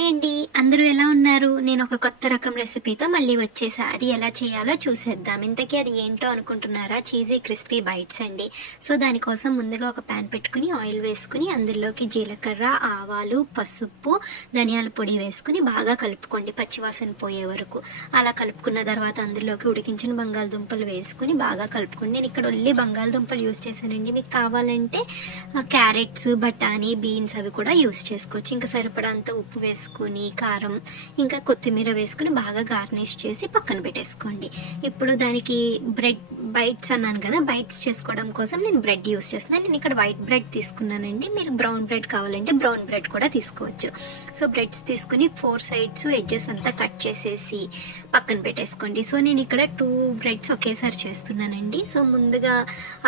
Hi అండి, అందరూ ఎలా ఉన్నారు? నేను ఒక కొత్త రకం రెసిపీతో మళ్ళీ వచ్చేసా. అది ఎలా చేయాలో చూసేద్దాం. ఇంతకీ అది ఏంటో అనుకుంటున్నారా? చీజీ క్రిస్పీ బైట్స్ అండి. సో దానికోసం ముందుగా ఒక ప్యాన్ పెట్టుకుని ఆయిల్ వేసుకుని అందులోకి జీలకర్ర, ఆవాలు, పసుపు, ధనియాల పొడి వేసుకుని బాగా కలుపుకోండి పచ్చివాసన పోయే వరకు. అలా కలుపుకున్న తర్వాత అందులోకి ఉడికించిన బంగాళదుంపలు వేసుకుని బాగా కలుపుకోండి. నేను ఇక్కడ ఒళ్ళి బంగాళదుంపలు యూస్ చేశానండి. మీకు కావాలంటే క్యారెట్స్, బఠానీ, బీన్స్ అవి కూడా యూస్ చేసుకోవచ్చు. ఇంకా సరిపడంత ఉప్పు వేసుకుని కారం ఇంకా కొత్తిమీర వేసుకుని బాగా గార్నిష్ చేసి పక్కన పెట్టేసుకోండి. ఇప్పుడు దానికి బ్రెడ్ బైట్స్ అన్నాను కదా, బైట్స్ చేసుకోవడం కోసం నేను బ్రెడ్ యూస్ చేస్తున్నాను. నేను ఇక్కడ వైట్ బ్రెడ్ తీసుకున్నానండి. మీరు బ్రౌన్ బ్రెడ్ కావాలంటే బ్రౌన్ బ్రెడ్ కూడా తీసుకోవచ్చు. సో బ్రెడ్స్ తీసుకుని 4 సైడ్స్ ఎడ్జెస్ అంతా కట్ చేసేసి పక్కన పెట్టేసుకోండి. సో నేను ఇక్కడ 2 బ్రెడ్స్ ఒకేసారి చేస్తున్నానండి. సో ముందుగా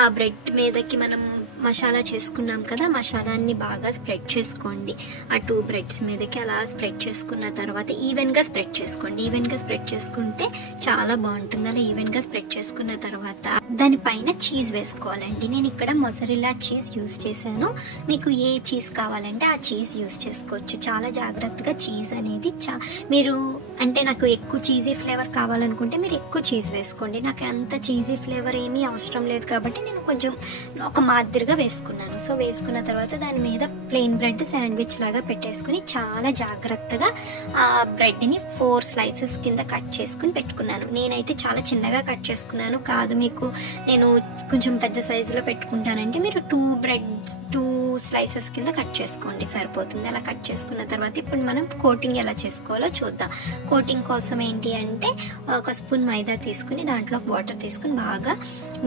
ఆ బ్రెడ్ మీదకి మనం మసాలా చేసుకున్నాం కదా, మసాలాన్ని బాగా స్ప్రెడ్ చేసుకోండి. ఆ 2 బ్రెడ్స్ మీదకి అలా స్ప్రెడ్ చేసుకున్న తర్వాత ఈవెన్గా స్ప్రెడ్ చేసుకోండి. ఈవెన్గా స్ప్రెడ్ చేసుకుంటే చాలా బాగుంటుంది. అలా ఈవెన్గా స్ప్రెడ్ చేసుకున్న తర్వాత దానిపైన చీజ్ వేసుకోవాలండి. నేను ఇక్కడ మొజరెల్లా చీజ్ యూస్ చేశాను. మీకు ఏ చీజ్ కావాలంటే ఆ చీజ్ యూస్ చేసుకోవచ్చు. చాలా జాగ్రత్తగా చీజ్ అనేది మీరు అంటే నాకు ఎక్కువ చీజీ ఫ్లేవర్ కావాలనుకుంటే మీరు ఎక్కువ చీజ్ వేసుకోండి. నాకు అంత చీజీ ఫ్లేవర్ ఏమీ అవసరం లేదు కాబట్టి నేను కొంచెం ఒక మాదిరిగా వేసుకున్నాను. సో వేసుకున్న తర్వాత దాని మీద ప్లెయిన్ బ్రెడ్ శాండ్విచ్ లాగా పెట్టేసుకుని చాలా జాగ్రత్తగా ఆ బ్రెడ్ని 4 స్లైసెస్ కింద కట్ చేసుకుని పెట్టుకున్నాను. నేనైతే చాలా చిన్నగా కట్ చేసుకున్నాను. కాదు మీకు నేను కొంచెం పెద్ద సైజులో పెట్టుకుంటానంటే మీరు 2 స్లైసెస్ కింద కట్ చేసుకోండి, సరిపోతుంది. అలా కట్ చేసుకున్న తర్వాత ఇప్పుడు మనం కోటింగ్ ఎలా చేసుకోవాలో చూద్దాం. కోటింగ్ కోసం ఏంటి అంటే 1 స్పూన్ మైదా తీసుకుని దాంట్లో వాటర్ తీసుకుని బాగా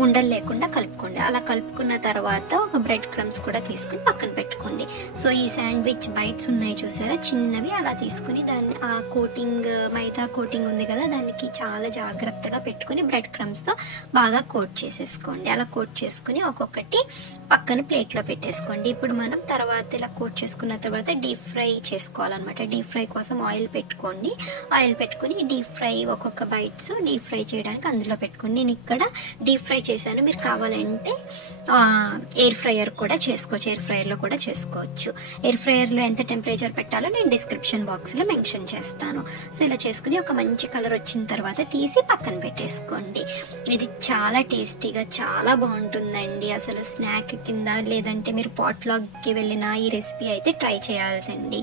ఉండలు లేకుండా కలుపుకోండి. అలా కలుపుకున్న తర్వాత ఒక బ్రెడ్ క్రమ్స్ కూడా తీసుకుని పక్కన పెట్టుకోండి. సో ఈ శాండ్విచ్ బైట్స్ ఉన్నాయి చూసారా, చిన్నవి, అలా తీసుకుని దాన్ని ఆ కోటింగ్ మైదా కోటింగ్ ఉంది కదా దానికి చాలా జాగ్రత్తగా పెట్టుకుని బ్రెడ్ క్రమ్స్తో బాగా కోట్ చేసేసుకోండి. అలా కోట్ చేసుకుని ఒక్కొక్కటి పక్కన ప్లేట్లో పెట్టేసుకోండి. ఇప్పుడు మనం తర్వాత ఇలా కోట్ చేసుకున్న తర్వాత డీప్ ఫ్రై చేసుకోవాలన్నమాట. డీప్ ఫ్రై కోసం ఆయిల్ పెట్టుకోండి. ఆయిల్ పెట్టుకుని డీప్ ఫ్రై ఒక్కొక్క బైట్స్ డీప్ ఫ్రై చేయడానికి అందులో పెట్టుకోండి. నేను ఇక్కడ డీప్ ఫ్రై చేశాను. మీరు కావాలంటే ఎయిర్ ఫ్రైయర్ కూడా చేసుకోవచ్చు. ఎయిర్ ఫ్రైయర్లో కూడా చేసుకోవచ్చు. ఎయిర్ ఫ్రైయర్లో ఎంత టెంపరేచర్ పెట్టాలో నేను డిస్క్రిప్షన్ బాక్స్లో మెన్షన్ చేస్తాను. సో ఇలా చేసుకుని ఒక మంచి కలర్ వచ్చిన తర్వాత తీసి పక్కన పెట్టేసుకోండి. ఇది చాలా టేస్టీగా చాలా బాగుంటుందండి. అసలు స్నాక్ కింద లేదంటే మీరు పాట్లాగ్కి వెళ్ళిన ఈ రెసిపీ అయితే ట్రై చేయాల్సింది.